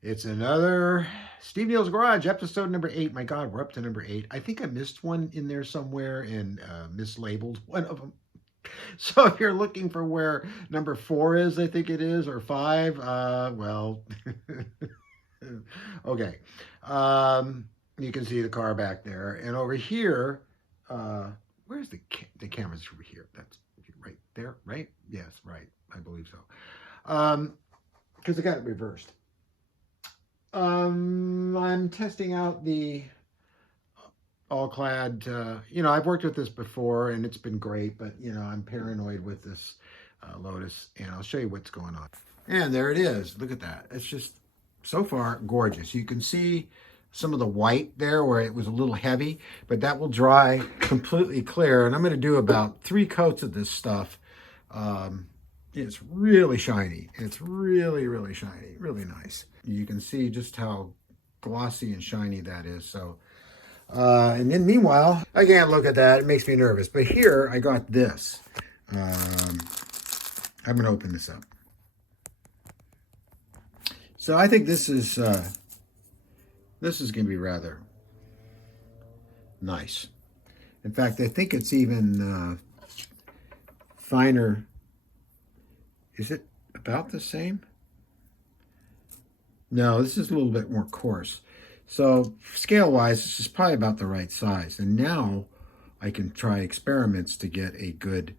It's another Steve Neal's Garage, episode number 8. My God, we're up to number 8. I think I missed one in there somewhere and mislabeled one of them. So if you're looking for where number 4 is, I think it is, or 5, well, okay. Um, you can see the car back there. And over here, uh, where's the camera's over here? That's right there, right? Yes, right. I believe so. Because I got it reversed. I'm testing out the all clad. I've worked with this before and it's been great, but I'm paranoid with this Lotus, and I'll show you what's going on. And there it is. Look at that. It's just so far gorgeous. You can see some of the white there where it was a little heavy, but that will dry completely clear. And I'm going to do about 3 coats of this stuff. Um, it's really shiny. It's really, really shiny. Really nice. You can see just how glossy and shiny that is. So, and then meanwhile, I can't look at that. It makes me nervous. But here I got this. Um, I'm going to open this up. So I think this is going to be rather nice. In fact, I think it's even finer. Is it about the same? No, this is a little bit more coarse. So scale-wise, this is probably about the right size. And now I can try experiments to get a good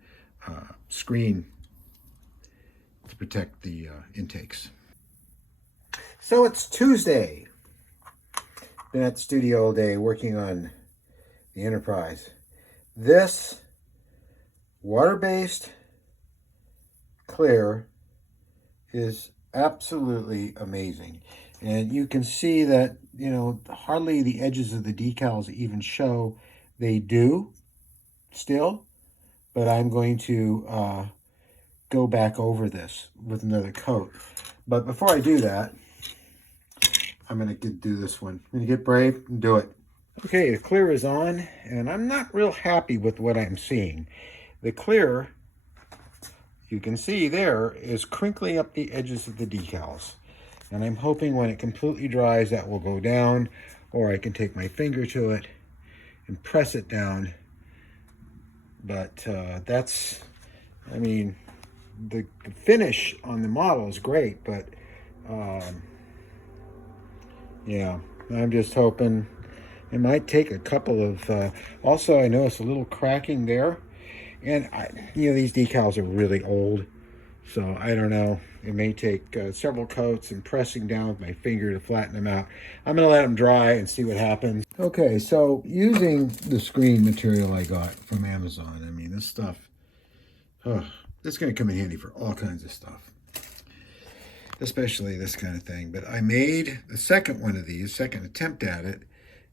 screen to protect the intakes. So it's Tuesday. Been at the studio all day working on the Enterprise. This water-based clear is absolutely amazing. And you can see that, hardly the edges of the decals even show. They do still, but I'm going to go back over this with another coat. But before I do that, I'm going to do this one. I'm going to get brave and do it. Okay, the clear is on, and I'm not real happy with what I'm seeing. The clear, you can see there, is crinkling up the edges of the decals. And I'm hoping when it completely dries that will go down, or I can take my finger to it and press it down. But the finish on the model is great, but yeah, I'm just hoping it might take a couple of, also I noticed a little cracking there. And these decals are really old, so I don't know. It may take several coats and pressing down with my finger to flatten them out. I'm going to let them dry and see what happens. Okay, so using the screen material I got from Amazon, this stuff, this is going to come in handy for all kinds of stuff, especially this kind of thing. But I made the second one of these, second attempt at it,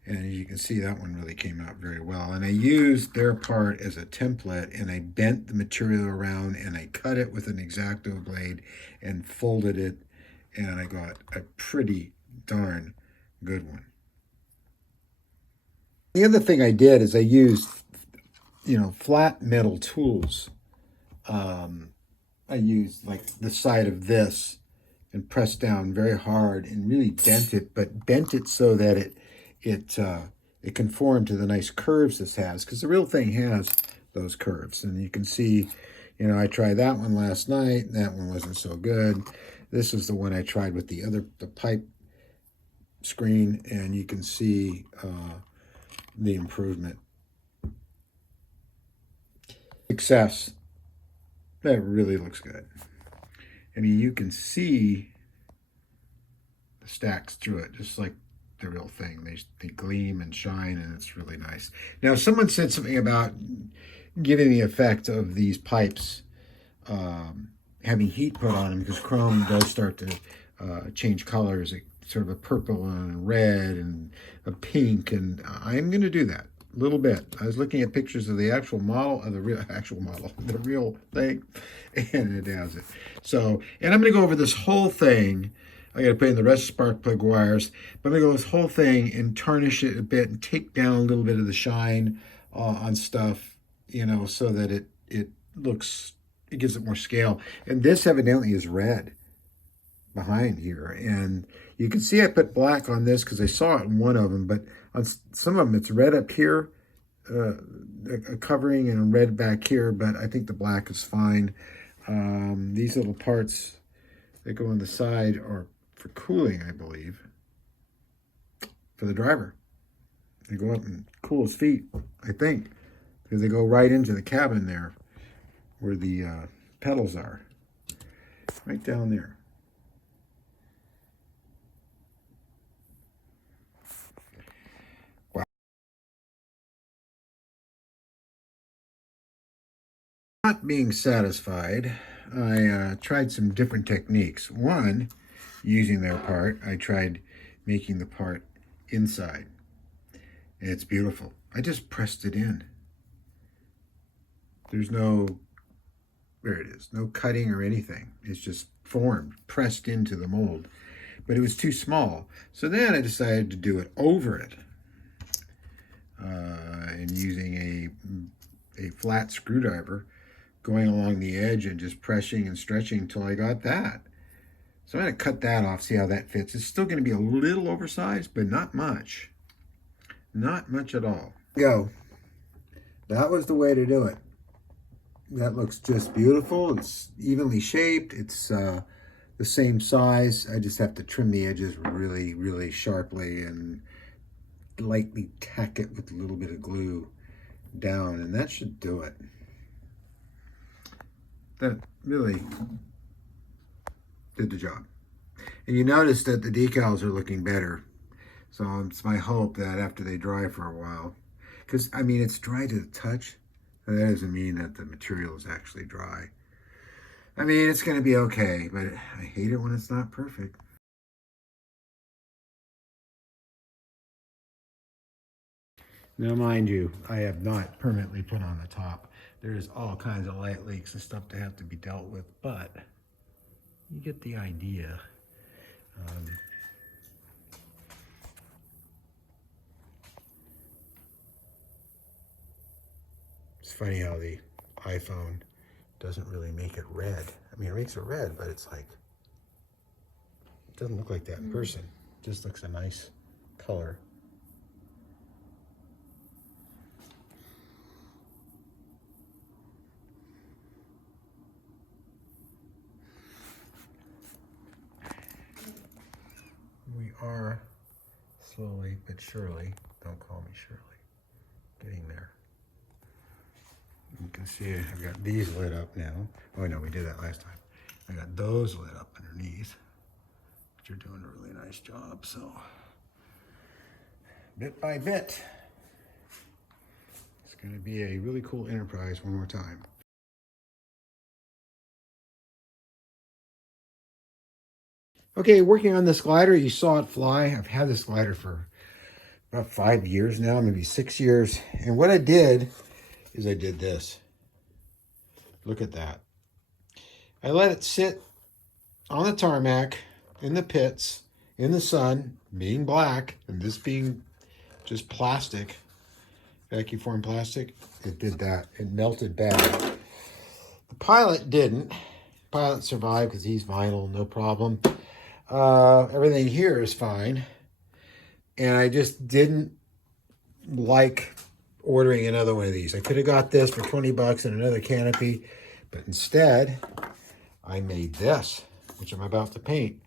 and you can see that one really came out very well. And I used their part as a template, and I bent the material around, and I cut it with an X-Acto blade and folded it, and I got a pretty darn good one. The other thing I did is I used, flat metal tools. I used like the side of this and pressed down very hard and really bent it, but bent it so that it conformed to the nice curves this has, because the real thing has those curves. And you can see, I tried that one last night. That one wasn't so good. This is the one I tried with the pipe screen, and you can see the improvement. Success. That really looks good. You can see the stacks through it, just like the real thing. They gleam and shine, and it's really nice. Now, someone said something about giving the effect of these pipes having heat put on them, because chrome does start to change colors, sort of a purple and a red and a pink, and I'm going to do that a little bit. I was looking at pictures of the actual model, of the real thing, and it has it. So, and I'm going to go over this whole thing. I got to put in the rest of spark plug wires, but I'm going to go this whole thing and tarnish it a bit and take down a little bit of the shine on stuff, so that it gives it more scale. And this evidently is red. behind here. And you can see I put black on this because I saw it in one of them, but on some of them it's red up here, a covering, and red back here, but I think the black is fine. These little parts that go on the side are for cooling, I believe, for the driver. They go up and cool his feet, I think, because they go right into the cabin there where the pedals are, right down there. Wow. Not being satisfied, I tried some different techniques. One, using their part, I tried making the part inside. And it's beautiful. I just pressed it in. There's no, there it is, no cutting or anything. It's just formed, pressed into the mold. But it was too small. So then I decided to do it over it. And using a flat screwdriver, going along the edge and just pressing and stretching until I got that. So I'm going to cut that off, see how that fits. It's still going to be a little oversized, but not much. Not much at all. Go. That was the way to do it. That looks just beautiful. It's evenly shaped. It's the same size. I just have to trim the edges really, really sharply and lightly tack it with a little bit of glue down, and that should do it. That really did the job. And you notice that the decals are looking better. So it's my hope that after they dry for a while, because I mean, it's dry to the touch. That doesn't mean that the material is actually dry. I mean, it's going to be okay, but I hate it when it's not perfect. Now, mind you, I have not permanently put on the top. There's all kinds of light leaks and stuff to have to be dealt with, but you get the idea. It's funny how the iPhone doesn't really make it red. I mean, it makes it red, but it's like, it doesn't look like that in person. It just looks a nice color. We are slowly but surely, don't call me Shirley, getting there. You can see I've got these lit up now. Oh no, we did that last time. I got those lit up underneath, which are doing a really nice job. So bit by bit, it's going to be a really cool enterprise one more time. Okay, working on this glider, you saw it fly. I've had this glider for about 5 years now, maybe 6 years. And what I did is I did this. Look at that. I let it sit on the tarmac, in the pits, in the sun, being black, and this being just plastic, vacuum form plastic. It did that. It melted bad. The pilot didn't. The pilot survived because he's vinyl, no problem. Everything here is fine. And I just didn't like ordering another one of these. I could have got this for 20 bucks and another canopy, but instead I made this, which I'm about to paint.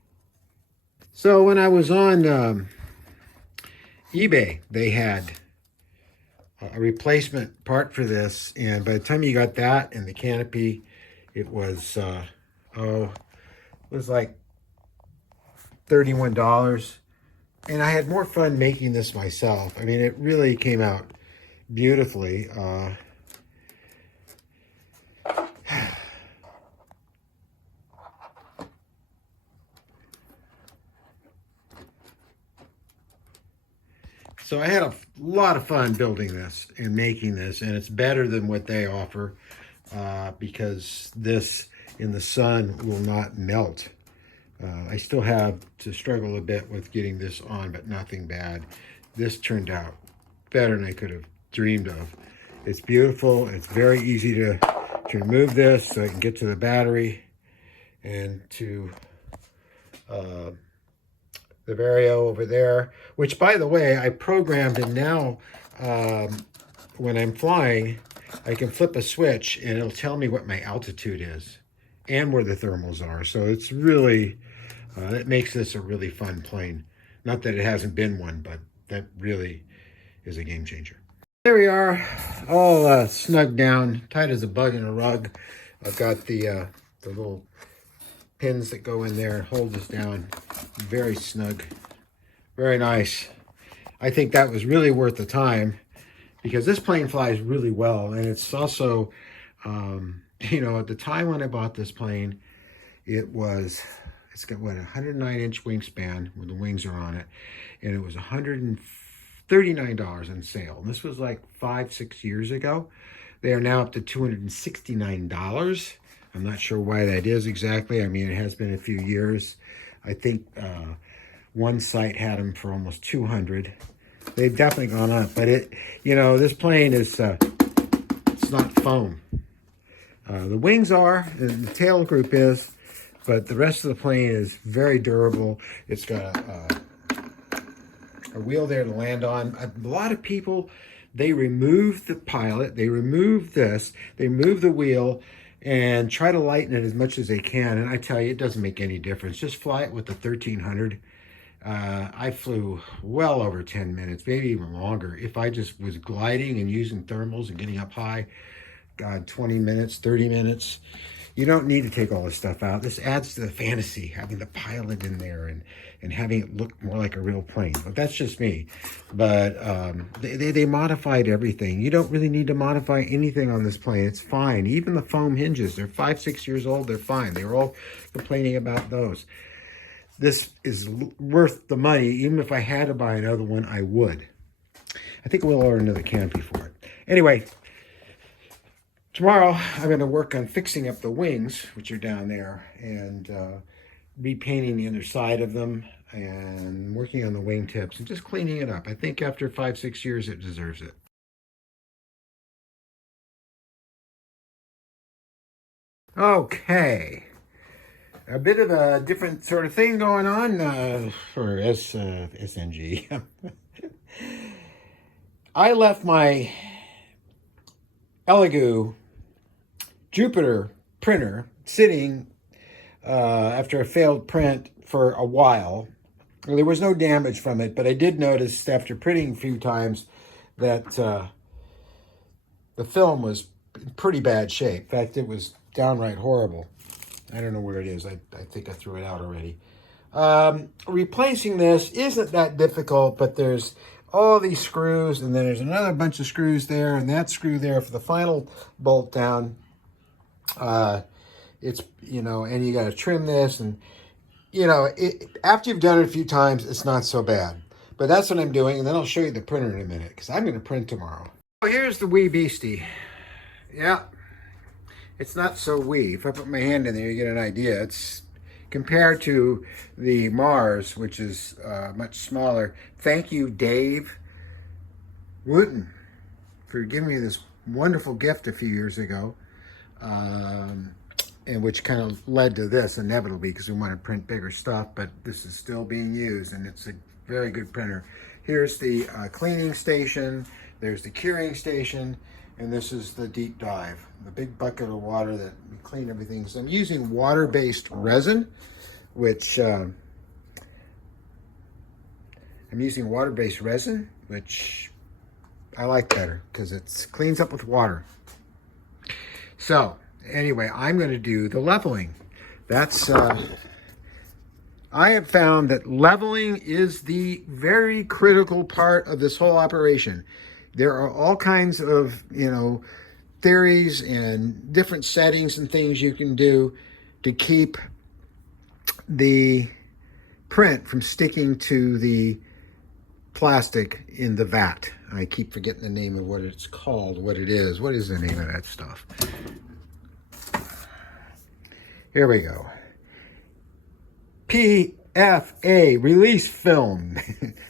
So when I was on eBay, they had a replacement part for this, and by the time you got that and the canopy, it was like $31. And I had more fun making this myself. I mean, it really came out beautifully. So I had a lot of fun building this and making this, and it's better than what they offer because this in the sun will not melt. I still have to struggle a bit with getting this on, but nothing bad. This turned out better than I could have dreamed of. It's beautiful. It's very easy to remove this so I can get to the battery and to uh, the Vario over there, which, by the way, I programmed, and now when I'm flying, I can flip a switch and it'll tell me what my altitude is and where the thermals are. So it's really, that makes this a really fun plane. Not that it hasn't been one, but that really is a game changer. There we are, all snugged down, tight as a bug in a rug. I've got the little pins that go in there and hold us down. Very snug, very nice. I think that was really worth the time because this plane flies really well, and it's also, you know, at the time when I bought this plane, it's got what, a 109-inch wingspan when the wings are on it, and it was $139 on sale. And this was like 5-6 years ago. They are now up to $269. I'm not sure why that is exactly. I mean, it has been a few years. I think one site had them for almost 200. They've definitely gone up, but you know, this plane is, it's not foam. The wings are, and the tail group is, but the rest of the plane is very durable. It's got a wheel there to land on. A lot of people, they remove the pilot, they remove this, they remove the wheel, and try to lighten it as much as they can. And I tell you, it doesn't make any difference. Just fly it with the 1300. I flew well over 10 minutes, maybe even longer. If I just was gliding and using thermals and getting up high, God, 20 minutes, 30 minutes. You don't need to take all this stuff out. This adds to the fantasy, having the pilot in there and having it look more like a real plane. But that's just me. But they modified everything. You don't really need to modify anything on this plane. It's fine. Even the foam hinges, they're 5-6 years old. They're fine. They were all complaining about those. This is worth the money. Even if I had to buy another one, I would. I think we'll order another canopy for it. Anyway, tomorrow I'm going to work on fixing up the wings, which are down there, and repainting the other side of them and working on the wing tips and just cleaning it up. I think after 5-6 years, it deserves it. Okay. A bit of a different sort of thing going on for SNG. I left my Elegoo Jupiter printer sitting after a failed print for a while. Well, there was no damage from it, but I did notice after printing a few times that the film was in pretty bad shape. In fact, it was downright horrible. I don't know where it is. I think I threw it out already. Replacing this isn't that difficult, but there's all these screws, and then there's another bunch of screws there, and that screw there for the final bolt down. It's, you know, and you got to trim this, and, you know, after you've done it a few times, it's not so bad. But that's what I'm doing, and then I'll show you the printer in a minute, because I'm going to print tomorrow. So here's the wee beastie. Yeah. It's not so wee. If I put my hand in there, you get an idea. It's compared to the Mars, which is much smaller. Thank you, Dave Wooten, for giving me this wonderful gift a few years ago, and which kind of led to this inevitably because we want to print bigger stuff, but this is still being used, and it's a very good printer. Here's the cleaning station. There's the curing station. And this is the deep dive, the big bucket of water that we clean everything. So I'm using water-based resin, which I like better because it cleans up with water. So anyway, I'm going to do the leveling. That's I have found that leveling is the very critical part of this whole operation. There are all kinds of, you know, theories and different settings and things you can do to keep the print from sticking to the plastic in the vat. I keep forgetting the name of what it's called, what it is. What is the name of that stuff? Here we go. PFA, release film.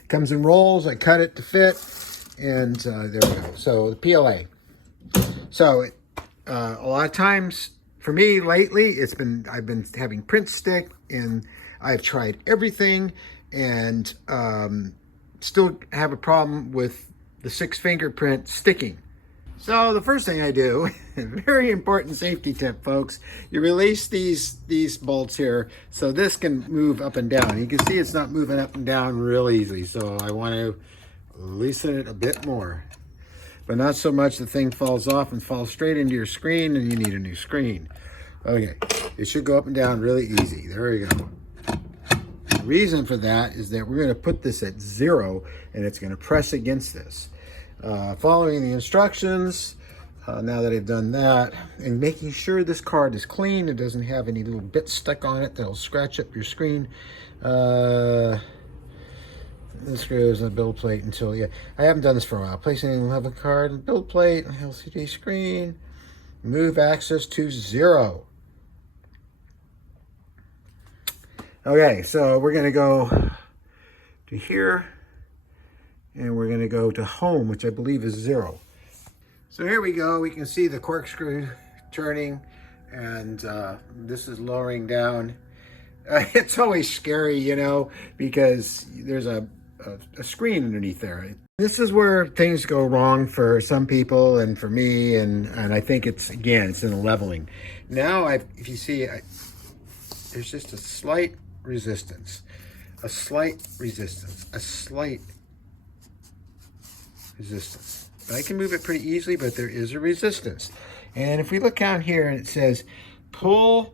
Comes in rolls. I cut it to fit. And there we go. So the PLA. So a lot of times for me lately, I've been having print stick, and I've tried everything and still have a problem with the 6 fingerprint sticking. So the first thing I do, very important safety tip, folks, you release these bolts here so this can move up and down. You can see it's not moving up and down real easily, so I want to loosen it a bit more. But not so much the thing falls off and falls straight into your screen and you need a new screen. Okay, it should go up and down really easy. There we go. The reason for that is that we're going to put this at 0 and it's going to press against this. Following the instructions, now that I've done that, and making sure this card is clean, it doesn't have any little bits stuck on it that'll scratch up your screen. The screws and the build plate until, yeah, I haven't done this for a while. Placing the level card, build plate, LCD screen, move axis to 0. Okay, so we're going to go to here, and we're going to go to home, which I believe is 0. So here we go. We can see the corkscrew turning, and this is lowering down. It's always scary, you know, because there's a screen underneath there. This is where things go wrong for some people and for me, and I think it's, again, it's in the leveling. Now, if you see, there's just a slight resistance, a slight resistance, a slight resistance. I can move it pretty easily, but there is a resistance. And if we look down here and it says, pull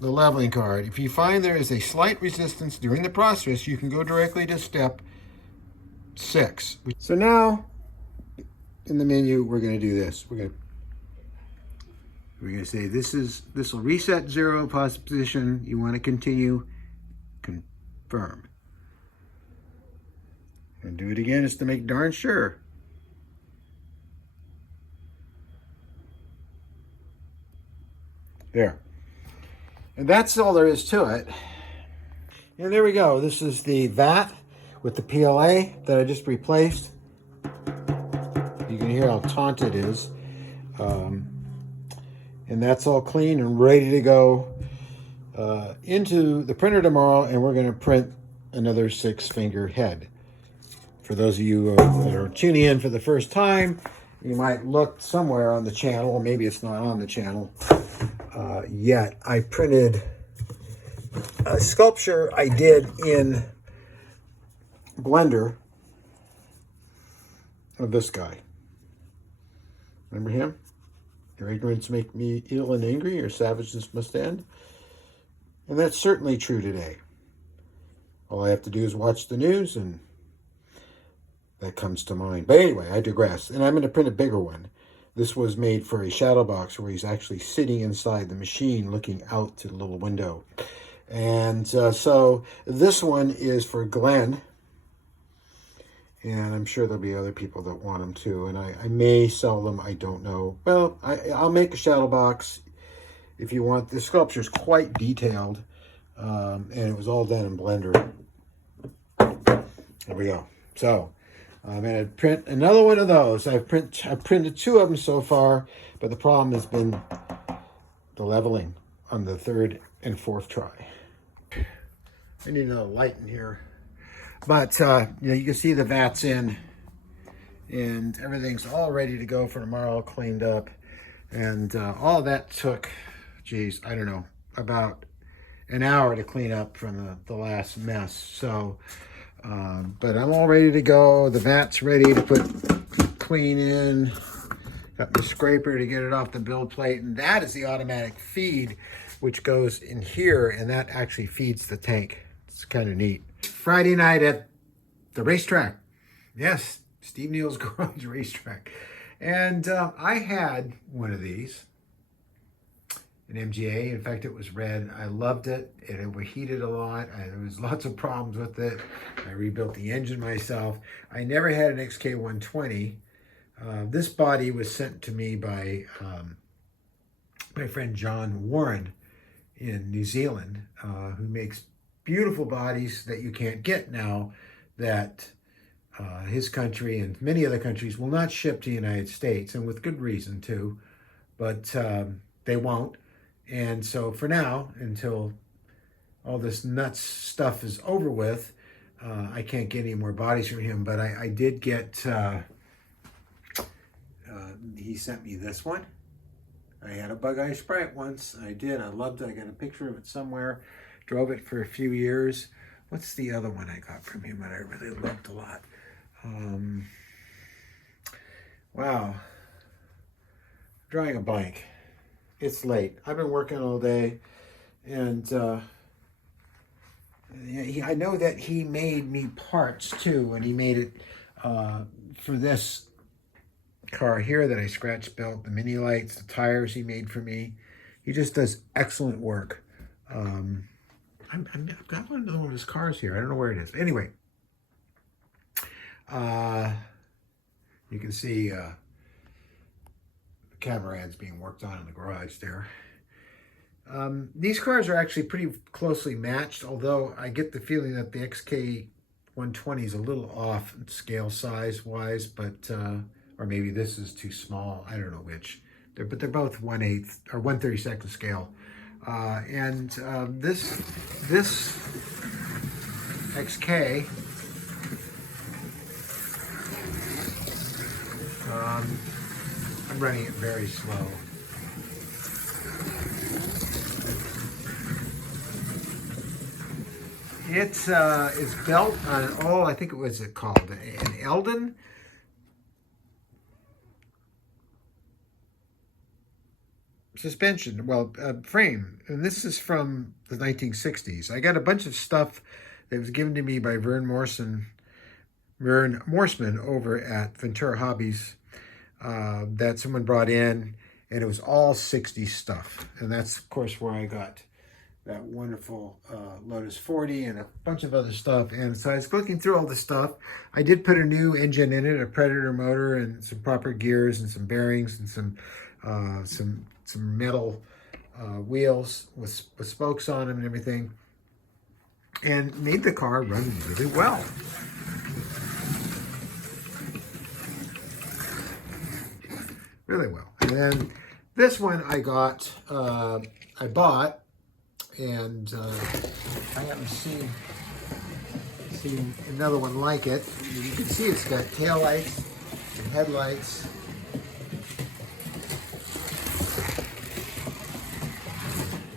the leveling card. If you find there is a slight resistance during the process, you can go directly to step 6. So now, in the menu, we're going to do this. We're going to say this will reset 0 position. You want to continue, confirm. And do it again just to make darn sure. There. And that's all there is to it. And there we go. This is the vat with the PLA that I just replaced. You can hear how taut it is. And that's all clean and ready to go into the printer tomorrow, and we're going to print another 6-finger head. For those of you that are tuning in for the first time, you might look somewhere on the channel, or maybe it's not on the channel yet. I printed a sculpture I did in Blender of this guy. Remember him? Your ignorance make me ill and angry, your savageness must end. And that's certainly true today. All I have to do is watch the news and that comes to mind. But anyway, I digress. And I'm going to print a bigger one. This was made for a shadow box where he's actually sitting inside the machine looking out to the little window. And so this one is for Glenn. And I'm sure there'll be other people that want them too. And I may sell them. I don't know. Well, I'll make a shadow box if you want. The sculpture's quite detailed. And it was all done in Blender. There we go. So I'm going to print another one of those. I've printed 2 of them so far. But the problem has been the leveling on the 3rd and 4th try. I need another light in here. But, you know, you can see the vat's in, and everything's all ready to go for tomorrow, all cleaned up. And all that took, geez, I don't know, about an hour to clean up from the last mess. So, but I'm all ready to go. The vat's ready to put clean in. Got my scraper to get it off the build plate. And that is the automatic feed, which goes in here, and that actually feeds the tank. It's kind of neat. Friday night at the racetrack. Yes, Steve Neal's Garage Racetrack. And I had one of these, an MGA. In fact, it was red. I loved it. It overheated a lot. There was lots of problems with it. I rebuilt the engine myself. I never had an XK120. This body was sent to me by my friend John Warren in New Zealand, who makes beautiful bodies that you can't get now, that his country and many other countries will not ship to the United States, and with good reason too, but they won't. And so for now, until all this nuts stuff is over with, I can't get any more bodies from him. But I did get, he sent me this one. I had a Bug Eye Sprite once. I did. I loved it. I got a picture of it somewhere. Drove it for a few years. What's the other one I got from him that I really loved a lot? Wow. Drawing a blank. It's late. I've been working all day, and I know that he made me parts too, and he made it for this car here that I scratch built, the mini lights, the tires he made for me. He just does excellent work. I've got one of his cars here. I don't know where it is. Anyway, you can see the catamarans being worked on in the garage there. These cars are actually pretty closely matched, although I get the feeling that the XK120 is a little off scale size-wise, but or maybe this is too small. I don't know which. But they're both 1/8 or 1/32 scale. This XK, I'm running it very slow. It is built on, I think it was called an Eldon suspension, frame, and this is from the 1960s. I got a bunch of stuff that was given to me by Vern Morsman over at Ventura Hobbies that someone brought in, and it was all 60s stuff, and that's of course where I got that wonderful Lotus 40 and a bunch of other stuff. And so I was looking through all the stuff. I did put a new engine in it, a Predator motor, and some proper gears and some bearings and some metal wheels with spokes on them and everything, and made the car run really well. Really well. And then this one I bought, and I haven't seen another one like it. You can see it's got tail lights and headlights.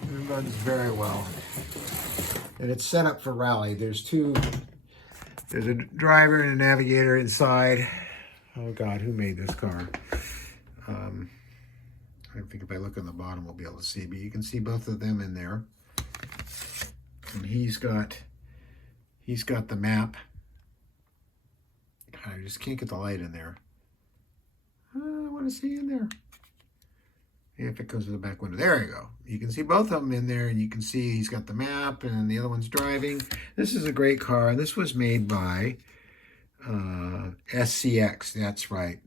It runs very well, and it's set up for rally. There's a driver and a navigator inside. Oh God, who made this car? I think if I look on the bottom, we'll be able to see, but you can see both of them in there. And he's got the map. I just can't get the light in there. I want to see in there. If it goes to the back window. There you go. You can see both of them in there, and you can see he's got the map, and the other one's driving. This is a great car. This was made by SCX. That's right.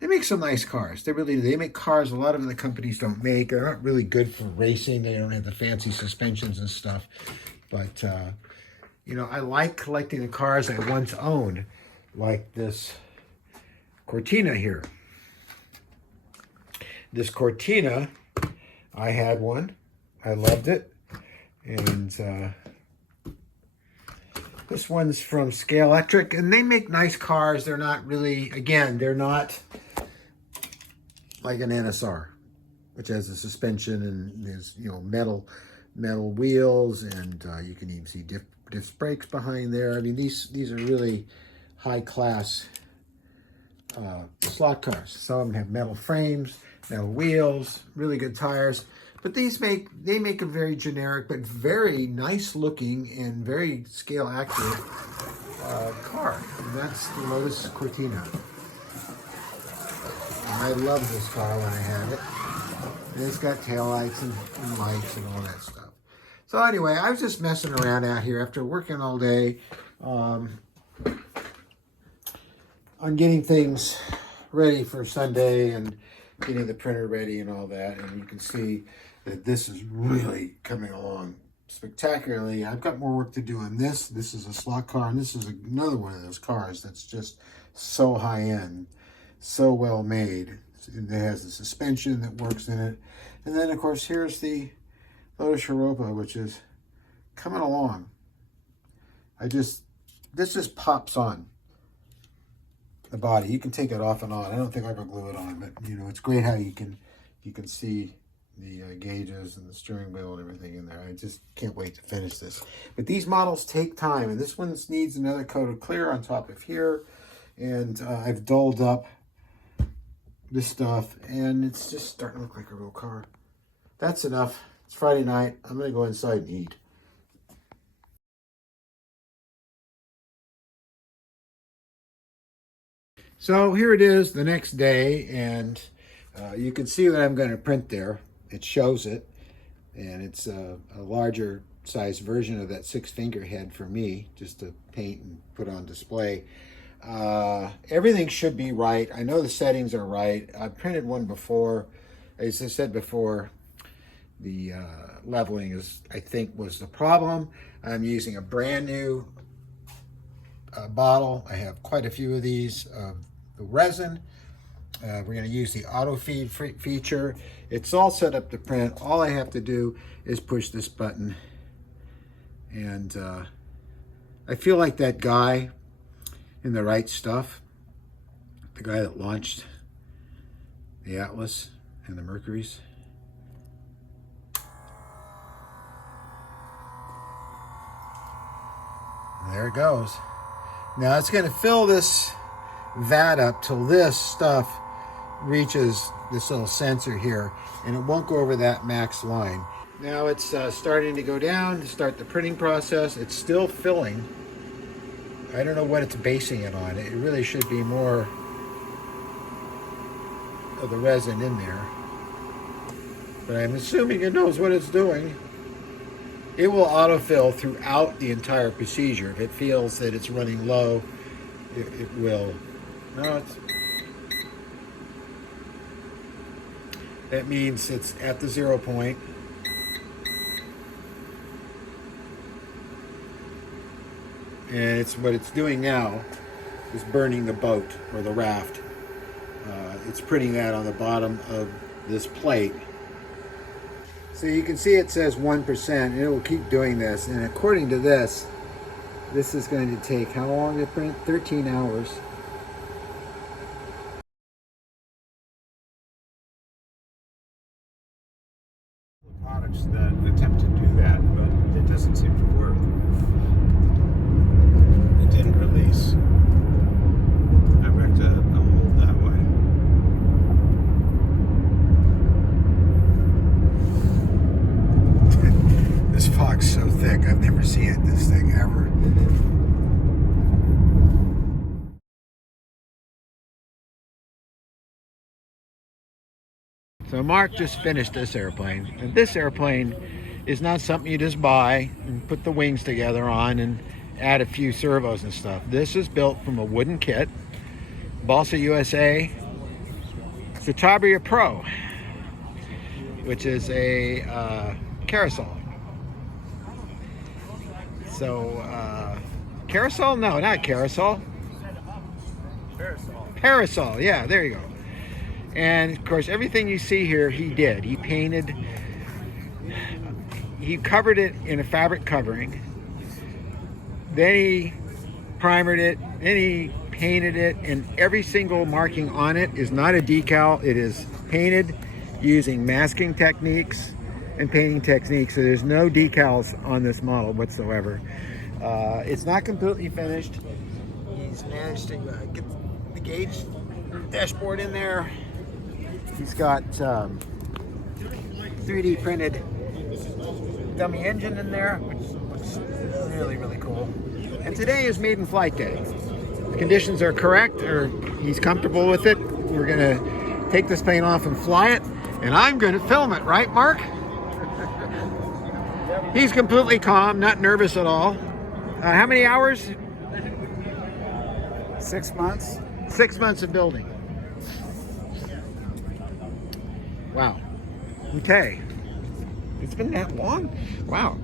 They make some nice cars. They really do. They make cars a lot of the companies don't make. They're not really good for racing. They don't have the fancy suspensions and stuff. But, you know, I like collecting the cars I once owned, like this Cortina here. This Cortina, I had one. I loved it. And this one's from Scale Electric, and they make nice cars. They're not really, again, they're not like an NSR, which has a suspension and there's, you know, metal wheels, and you can even see disc brakes behind there. I mean, these are really high class slot cars. Some of them have metal frames, metal wheels, really good tires. But they make a very generic but very nice looking and very scale accurate car. And that's the Lotus Cortina. And I loved this car when I had it. And it's got taillights and lights and all that stuff. So anyway, I was just messing around out here after working all day on getting things ready for Sunday and getting the printer ready and all that. And you can see that this is really coming along spectacularly. I've got more work to do on this. This is a slot car, and this is another one of those cars that's just so high-end, so well made. It has a suspension that works in it. And then, of course, here's the Lotus Europa, which is coming along. This just pops on the body. You can take it off and on. I don't think I ever glue it on, but you know, it's great how you can see the gauges and the steering wheel and everything in there. I just can't wait to finish this. But these models take time, and this one needs another coat of clear on top of here. And I've dulled up this stuff, and it's just starting to look like a real car. That's enough. It's Friday night. I'm going to go inside and eat. So here it is the next day, and you can see what I'm going to print there. It shows it, and it's a larger size version of that 6-finger head for me, just to paint and put on display. Everything should be right. I know the settings are right. I printed one before. As I said before, the leveling I think was the problem. I'm using a brand new bottle. I have quite a few of these of the resin. We're going to use the auto feed feature. It's all set up to print. All I have to do is push this button, and I feel like that guy in The Right Stuff, the guy that launched the Atlas and the Mercuries. And there it goes. Now it's going to fill this vat up till this stuff reaches this little sensor here, and it won't go over that max line. Now it's starting to go down to start the printing process. It's still filling. I don't know what it's basing it on. It really should be more of the resin in there, but I'm assuming it knows what it's doing. It will autofill throughout the entire procedure. If it feels that it's running low, it will. No, that means it's at the 0 point. And what it's doing now is burning the boat or the raft. It's printing that on the bottom of this plate. So you can see it says 1%, and it will keep doing this. And according to this is going to take how long to print? 13 hours. Products that attempt to do that, but it doesn't seem to work. It didn't release. I wrecked a hole that way. This fog's so thick, I've never seen this thing ever. So Mark just finished this airplane, and this airplane is not something you just buy and put the wings together on and add a few servos and stuff. This is built from a wooden kit, Balsa USA Citabria Pro, which is a carousel. So, carousel? No, not carousel. Parasol, yeah, there you go. And of course, everything you see here, he did. He painted, he covered it in a fabric covering. Then he primered it, then he painted it, and every single marking on it is not a decal. It is painted using masking techniques and painting techniques. So there's no decals on this model whatsoever. It's not completely finished. He's managed to get the gauge dashboard in there. He's got 3D printed dummy engine in there, which looks really, really cool. And today is Maiden flight day. The conditions are correct, or he's comfortable with it. We're gonna take this plane off and fly it, and I'm gonna film it, right, Mark? He's completely calm, not nervous at all. How many hours? 6 months. 6 months of building. Wow. Okay. It's been that long? Wow.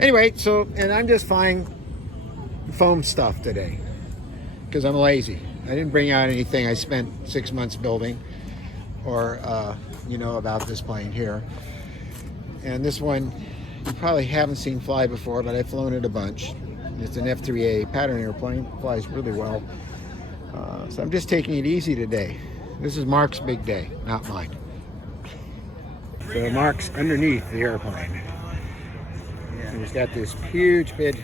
Anyway, and I'm just flying foam stuff today because I'm lazy. I didn't bring out anything I spent 6 months building or, about this plane here. And this one you probably haven't seen fly before, but I've flown it a bunch. It's an F3A pattern airplane. Flies really well. So I'm just taking it easy today. This is Mark's big day, not mine. So Mark's underneath the airplane. And he's got this huge big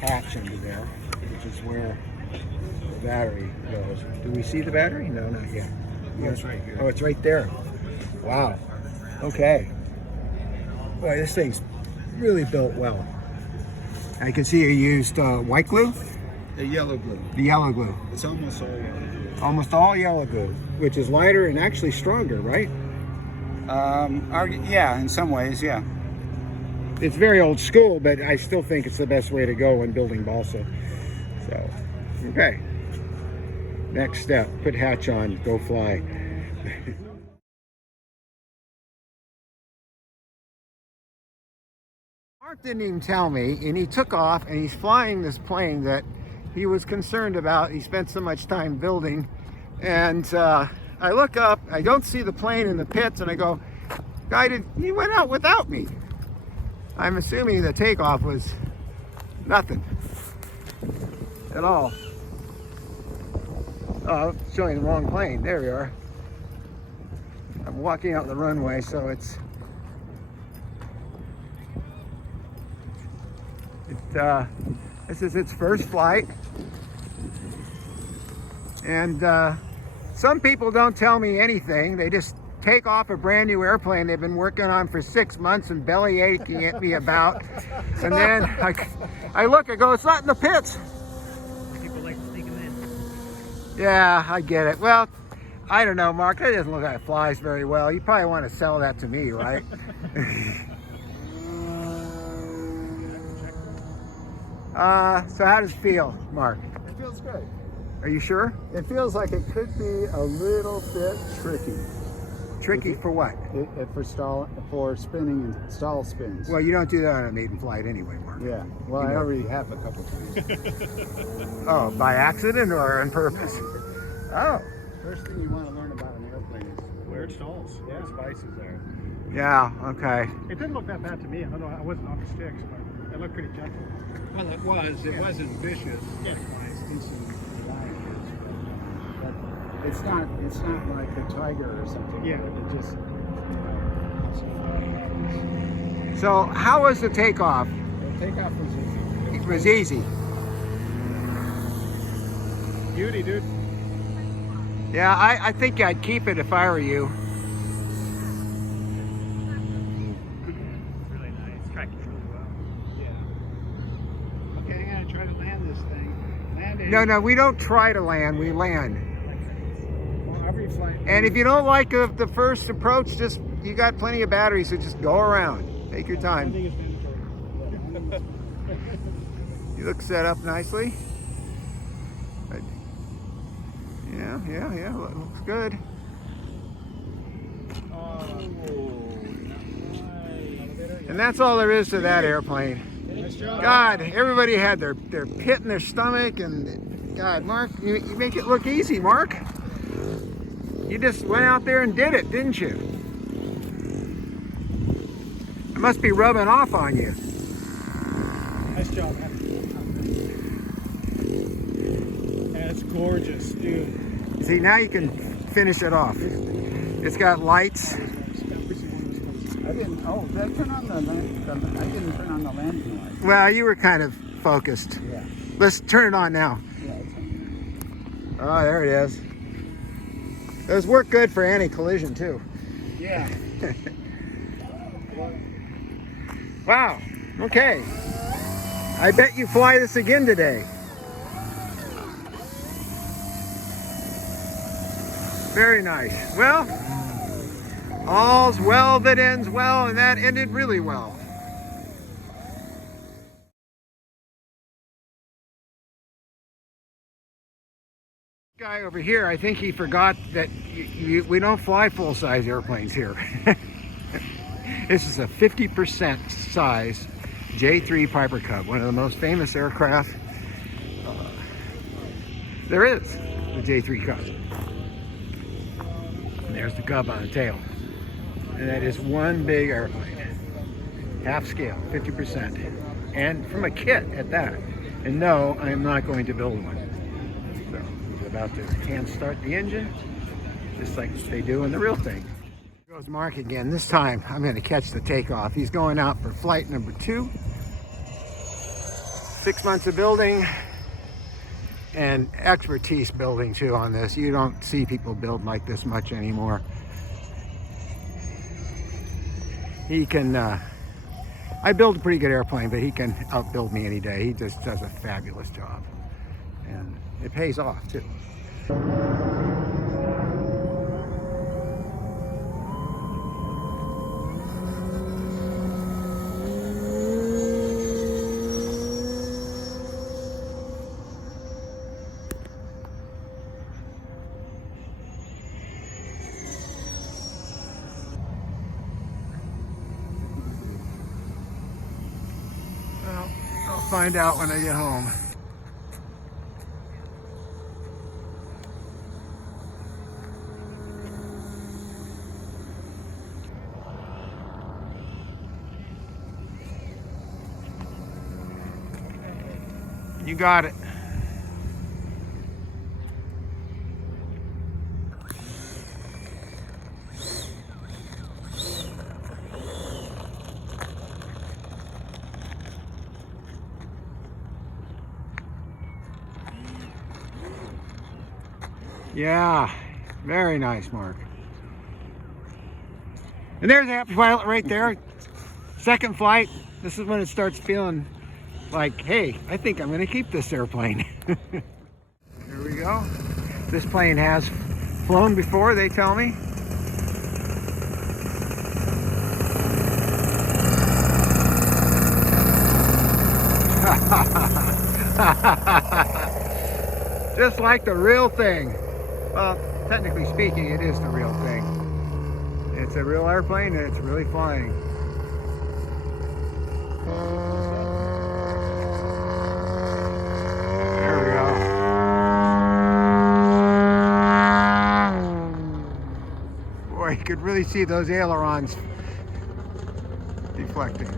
hatch under there, which is where the battery goes. Do we see the battery? No, not yet. Oh, it's right here. Oh, it's right there. Wow. Okay. Boy, this thing's really built well. I can see you used white glue. The yellow glue. The yellow glue. It's almost all yellow glue. Almost all yellow glue, which is lighter and actually stronger, right? Yeah, in some ways, yeah. It's very old school, but I still think it's the best way to go when building balsa. So, okay. Next step, put hatch on, go fly. Mark didn't even tell me, and he took off, and he's flying this plane that he was concerned about. He spent so much time building, and I look up, I don't see the plane in the pits, and I go, he went out without me. I'm assuming the takeoff was nothing at all. Oh, showing the wrong plane. There we are. I'm walking out the runway, so this is its first flight. And some people don't tell me anything. They just take off a brand new airplane they've been working on for 6 months and belly aching at me about. And then I look, I go, it's not in the pits. People like to sneak them in. Yeah, I get it. Well, I don't know, Mark. That doesn't look like it flies very well. You probably want to sell that to me, right? So how does it feel, Mark? It feels great. Are you sure? It feels like it could be a little bit tricky. Tricky for what? For spinning and stall spins. Well, you don't do that on a maiden flight anyway, Mark. Yeah. Well, I already have a couple times. Oh, by accident or on purpose? Oh. First thing you want to learn about an airplane is Where it stalls. Yeah. Where spices are. Yeah, okay. It didn't look that bad to me. I don't know. I wasn't on the sticks, but it looked pretty gentle. Well, it was. It wasn't vicious. Yeah. But it's not like a tiger or something. Yeah. It just. So how was the takeoff? The takeoff was easy. It was easy. Beauty, dude. Yeah, I think I'd keep it if I were you. Really nice. Tracking really well. Yeah. Okay, I'm gonna try to land this thing. Landing. No, we don't try to land, we land. Well, every flight. And if you don't like the first approach, you got plenty of batteries, so just go around. Take your I time. think it's been You look set up nicely. But yeah, looks good. And that's all there is to that airplane. Nice job. God, everybody had their pit in their stomach, and God, Mark, you make it look easy, Mark. You just went out there and did it, didn't you? It must be rubbing off on you. Nice job, man. That's gorgeous, dude. See, now you can finish it off. It's got lights. I didn't. Oh, did I turn on the land? I didn't turn on the landing light. Well, you were kind of focused. Yeah. Let's turn it on now. Yeah. It's on. Oh, there it is. Those work good for anti-collision too. Yeah. Wow. Okay. I bet you fly this again today. Very nice. Well, all's well that ends well, and that ended really well. Guy over here, I think he forgot that we don't fly full-size airplanes here. This is a 50% size J3 Piper Cub, one of the most famous aircraft there is, the J3 Cub. And there's the Cub on the tail. And that is one big airplane. half scale, 50%, and from a kit at that. And no, I'm not going to build one. So he's about to hand start the engine, just like they do in the real thing. Here goes Mark again. This time I'm going to catch the takeoff. He's going out for flight number 2. 6 months of building and expertise building too on this. You don't see people build like this much anymore. He can, I build a pretty good airplane, but he can outbuild me any day. He just does a fabulous job. And it pays off too. Well, I'll find out when I get home. You got it. Yeah, very nice, Mark. And there's the happy pilot right there. Second flight. This is when it starts feeling like, hey, I think I'm going to keep this airplane. Here we go. This plane has flown before, they tell me. Just like the real thing. Well, technically speaking, it is the real thing. It's a real airplane and it's really flying. There we go. Boy, you could really see those ailerons deflecting.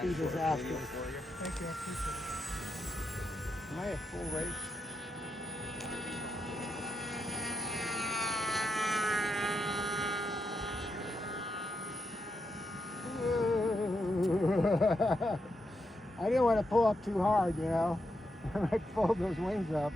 Disaster. Thank you. I appreciate it. Am I a full race? I didn't want to pull up too hard, you know. I might fold those wings up.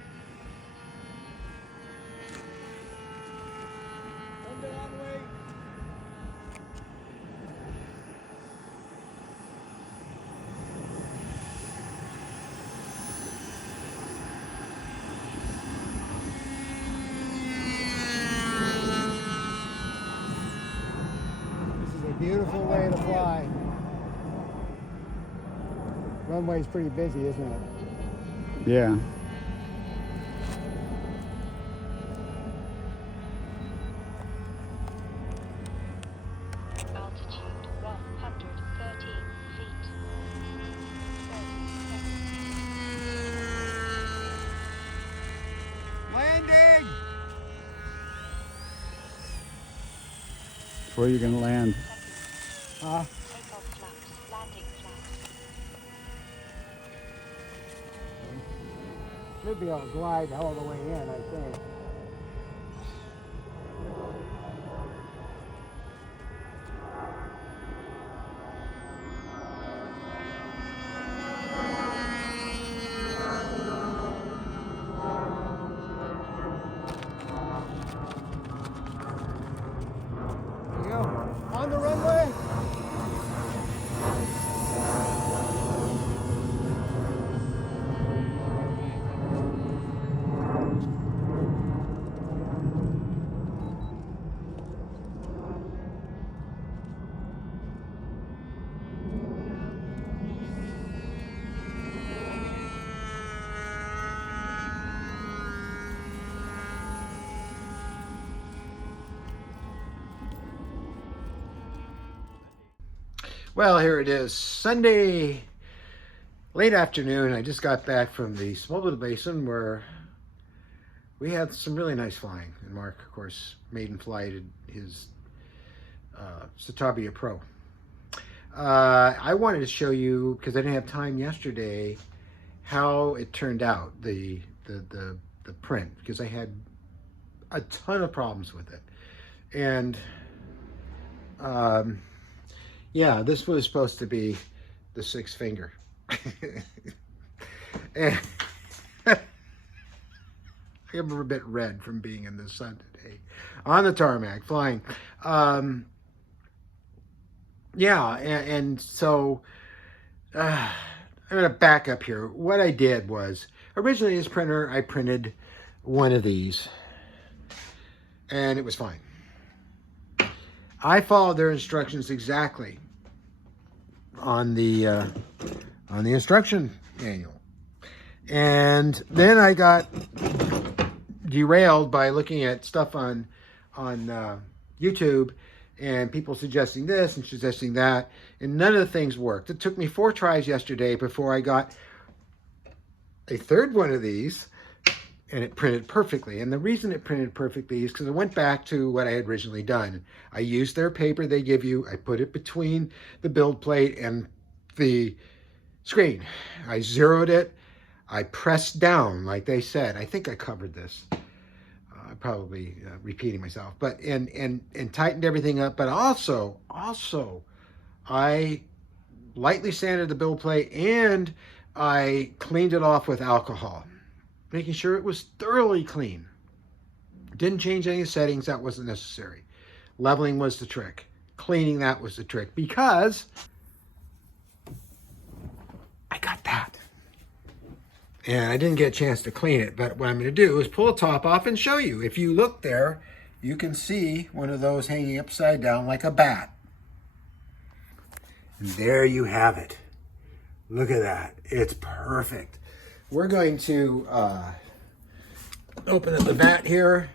Beautiful way to fly. Runway's pretty busy, isn't it? Yeah. Altitude 113 feet. Landing! Where are you going to land? Takeoff flaps, landing flaps. Should be able to glide all the way in, I think. There you go. On the runway. Well, here it is, Sunday, late afternoon. I just got back from the Smallwood Basin where we had some really nice flying. And Mark, of course, Maiden flighted his Citabria Pro. I wanted to show you, because I didn't have time yesterday, how it turned out, the print, because I had a ton of problems with it. And yeah, this was supposed to be the 6 finger. And I'm a bit red from being in the sun today on the tarmac flying. Yeah, and so I'm going to back up here. What I did was, originally this printer, I printed one of these and it was fine. I followed their instructions exactly on the instruction manual. And then I got derailed by looking at stuff on YouTube and people suggesting this and suggesting that, and none of the things worked. It took me 4 tries yesterday before I got a third one of these, and it printed perfectly. And the reason it printed perfectly is because I went back to what I had originally done. I used their paper they give you. I put it between the build plate and the screen. I zeroed it. I pressed down like they said. I think I covered this. Probably repeating myself, but and tightened everything up. But also I lightly sanded the build plate and I cleaned it off with alcohol, making sure it was thoroughly clean. Didn't change any settings. That wasn't necessary. Leveling was the trick. Cleaning, that was the trick, because I got that. And I didn't get a chance to clean it, but what I'm going to do is pull the top off and show you. If you look there, you can see one of those hanging upside down like a bat. And there you have it. Look at that. It's perfect. We're going to open up the bat here.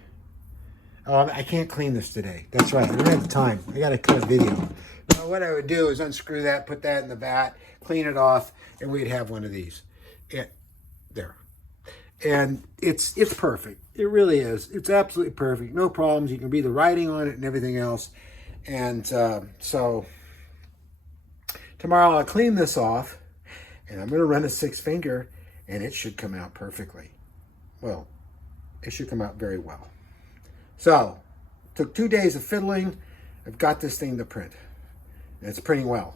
Oh, I can't clean this today. That's right. I don't have the time. I got to cut a video. Now, what I would do is unscrew that, put that in the bat, clean it off, and we'd have one of these. There. And it's perfect. It really is. It's absolutely perfect. No problems. You can read the writing on it and everything else. And so tomorrow I'll clean this off and I'm going to run a 6 finger and it should come out perfectly. Well, it should come out very well. So took 2 days of fiddling. I've got this thing to print. And it's printing well.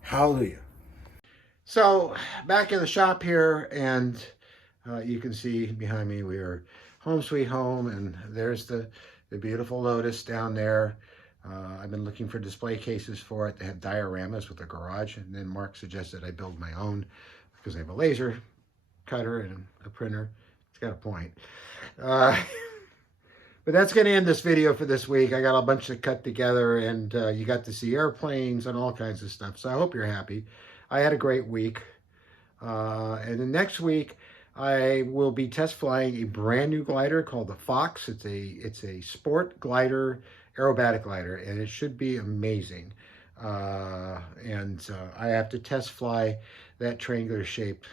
Hallelujah. So back in the shop here, and you can see behind me we are home sweet home, and there's the beautiful Lotus down there. I've been looking for display cases for it. They have dioramas with a garage, and then Mark suggested I build my own because I have a laser cutter and a printer. It's got a point. But that's going to end this video for this week. I got a bunch to cut together, and you got to see airplanes and all kinds of stuff. So I hope you're happy. I had a great week. And then next week, I will be test flying a brand new glider called the Fox. It's a sport glider, aerobatic glider, and it should be amazing. I have to test fly that triangular shaped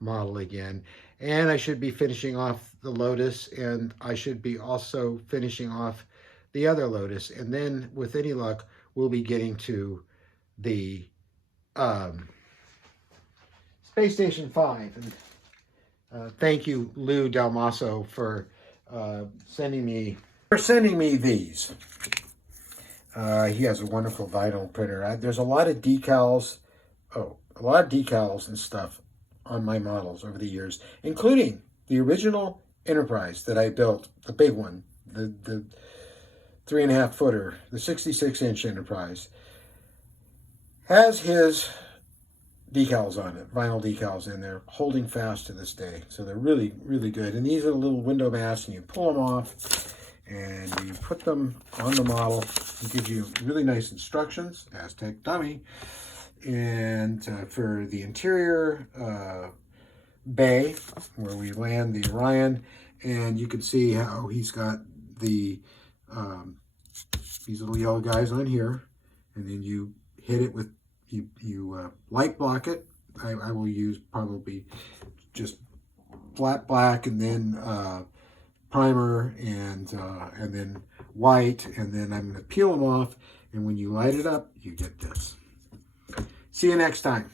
model again. And I should be finishing off the Lotus, and I should be also finishing off the other Lotus. And then, with any luck, we'll be getting to the Space Station 5. And thank you, Lou Dalmaso, for sending me these. He has a wonderful vinyl printer. There's a lot of decals, and stuff on my models over the years, including the original Enterprise that I built, the big one, the 3.5 footer, the 66-inch Enterprise, has his decals on it, vinyl decals, and they're holding fast to this day. So they're really, really good. And these are the little window masks, and you pull them off and you put them on the model. It gives you really nice instructions, Aztec dummy. And for the interior bay where we land the Orion, and you can see how he's got the these little yellow guys on here, and then you hit it with, you light block it. I will use probably just flat black, and then primer, and then white, and then I'm going to peel them off, and when you light it up, you get this. See you next time.